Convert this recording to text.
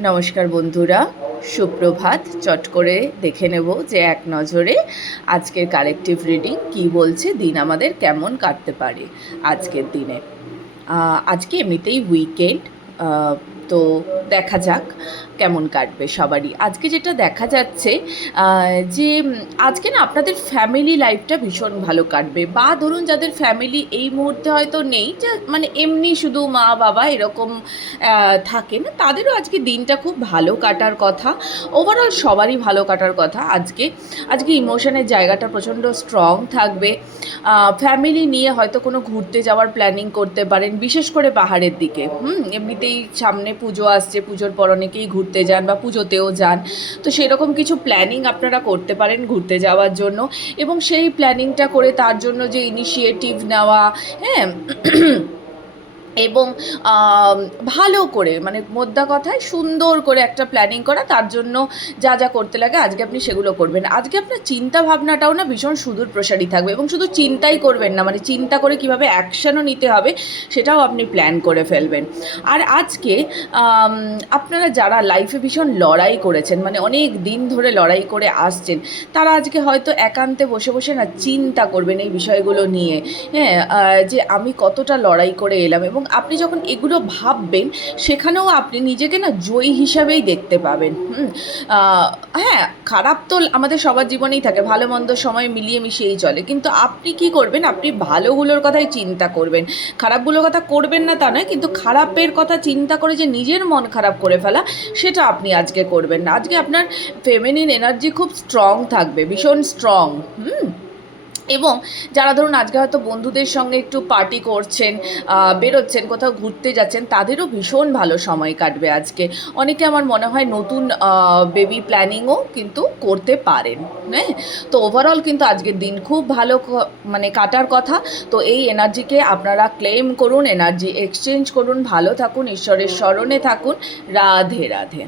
নমস্কার বন্ধুরা, সুপ্রভাত। চট করে দেখে নেব যে এক নজরে আজকের কালেকটিভ রিডিং কি বলছে, দিন আমাদের কেমন কাটতে পারে আজকের দিনে। আজকে এমনিতেই উইকেন্ড, তো দেখা যাক কেমন কাটবে সবারই। আজকে যেটা দেখা যাচ্ছে যে আজকে না আপনাদের ফ্যামিলি লাইফটা ভীষণ ভালো কাটবে, বা ধরুন যাদের ফ্যামিলি এই মুহূর্তে হয়তো নেই, যে মানে এমনি শুধু মা বাবা এরকম থাকেন, তাদেরও আজকে দিনটা খুব ভালো কাটার কথা। ওভারঅল সবারই ভালো কাটার কথা আজকে। আজকে ইমোশনের জায়গাটা প্রচণ্ড স্ট্রং থাকবে। ফ্যামিলি নিয়ে হয়তো কোনো ঘুরতে যাওয়ার প্ল্যানিং করতে পারেন, বিশেষ করে পাহাড়ের দিকে। এমনিতেই সামনে পুজো আসছে, পুজোর পর অনেকেই ঘুরতে যান বা পুজোতেও যান। তো সেরকম কিছু প্ল্যানিং আপনারা করতে পারেন ঘুরতে যাওয়ার জন্য, এবং সেই প্ল্যানিংটা করে তার জন্য যে ইনিশিয়েটিভ নেওয়া, হ্যাঁ, এবং ভালো করে, মানে মোদ্দা কথায় সুন্দর করে একটা প্ল্যানিং করা, তার জন্য যা যা করতে লাগে আজকে আপনি সেগুলো করবেন। আজকে আপনার চিন্তা ভাবনাটাও না ভীষণ সুদূর প্রসারী থাকবে, এবং শুধু চিন্তাই করবেন না, মানে চিন্তা করে কীভাবে অ্যাকশানও নিতে হবে সেটাও আপনি প্ল্যান করে ফেলবেন। আর আজকে আপনারা যারা লাইফে ভীষণ লড়াই করেছেন, মানে অনেক দিন ধরে লড়াই করে আসছেন, তারা আজকে হয়তো একান্তে বসে বসে না চিন্তা করবেন এই বিষয়গুলো নিয়ে। হ্যাঁ, যে আমি কতটা লড়াই করে এলাম, এবং আপনি যখন এগুলো ভাববেন সেখানেও আপনি নিজেকে না জয়ী হিসাবেই দেখতে পাবেন। হ্যাঁ, খারাপ তো আমাদের সবার জীবনেই থাকে, ভালো মন্দ সময় মিলিয়ে মিশিয়েই চলে, কিন্তু আপনি কি করবেন, আপনি ভালোগুলোর কথাই চিন্তা করবেন। খারাপগুলোর কথা করবেন না তা নয়, কিন্তু খারাপের কথা চিন্তা করে যে নিজের মন খারাপ করে ফেলা, সেটা আপনি আজকে করবেন না। আজকে আপনার ফেমিনিন এনার্জি খুব স্ট্রং থাকবে, ভীষণ স্ট্রং। এবং যারা ধরুন আজকে হয়তো বন্ধুদের সঙ্গে একটু পার্টি করছেন, বেরোচ্ছেন, কোথাও ঘুরতে যাচ্ছেন, তাদেরও ভীষণ ভালো সময় কাটবে আজকে। অনেকে আমার মনে হয় নতুন বেবি প্ল্যানিংও কিন্তু করতে পারেন। হ্যাঁ, তো ওভারঅল কিন্তু আজকের দিন খুব ভালো মানে কাটার কথা। তো এই এনার্জিকে আপনারা ক্লেম করুন, এনার্জি এক্সচেঞ্জ করুন, ভালো থাকুন, ঈশ্বরের স্মরণে থাকুন। রাধে রাধে।